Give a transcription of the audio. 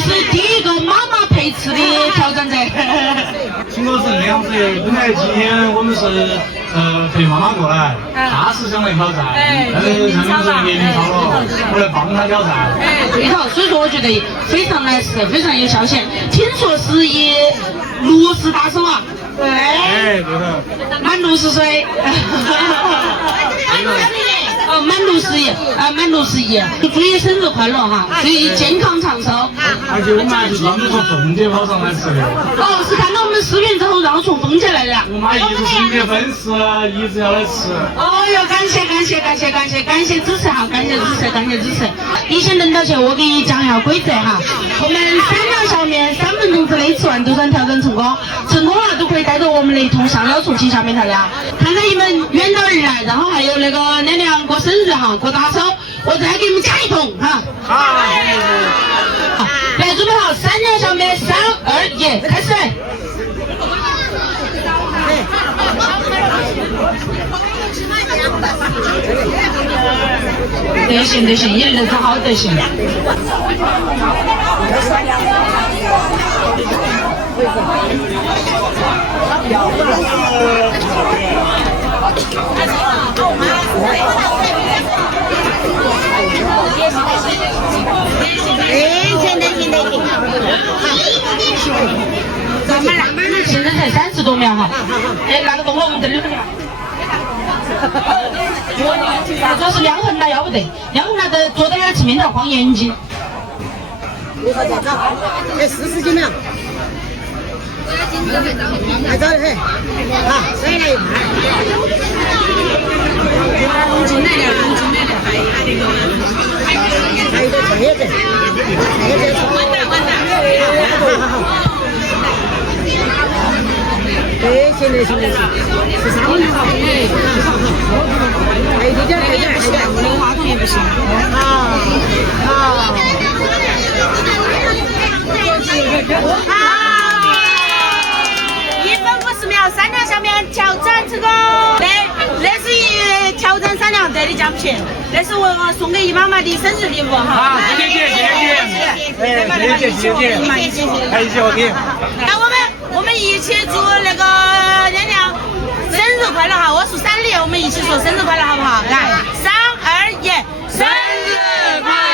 是第一个妈妈陪吃的挑战者。情况是这样子的，本来今天我们是陪妈妈过来，她是想来挑战，但是像你说年龄超了，我来帮她挑战。对头，所以说我觉得非常来事，非常有效性。听说是以60大手啊，对头，满60岁。哦，满61啊，满61，祝你生日快乐哈！注意健康长寿。而且我们还是专门从凤姐跑上来吃的。哦，是看到我们视频之后，然后从凤姐来的。我们还一直是你的粉丝，一直要来吃。哦哟，感谢支持哈，感谢支持。你先等到去，我给你讲一下规则哈。我们3两小面3分钟之内吃完都算挑战成功，成功了都可以带着我们的一桶上腰重庆下面条的啊。看到你们远道而来，然后还有那个亮亮过生日哈，过大手，我再给你们加一桶哈。好，来准备好，3两小面，3、2、1，开始。得行，你儿子好得行。现在才30多秒哈，那个动作我们等着。主要是两横拿要不得，两横拿的坐到那儿吃面条晃眼睛。40几秒。还早得很，好，再来一盘。进来了，还有个菜叶子，完蛋。好。对，行，13分好，还有点，我的话筒也不行。好。1分50秒，3两小面挑战成功。那是一挑战3两，对你讲不起，那是我送给姨妈妈的生日礼物哈。好，谢谢。还一起好听。那我们一起祝那个亮亮生日快乐哈！我数3粒，我们一起说生日快乐好不好？来，3、2、1，生日快乐！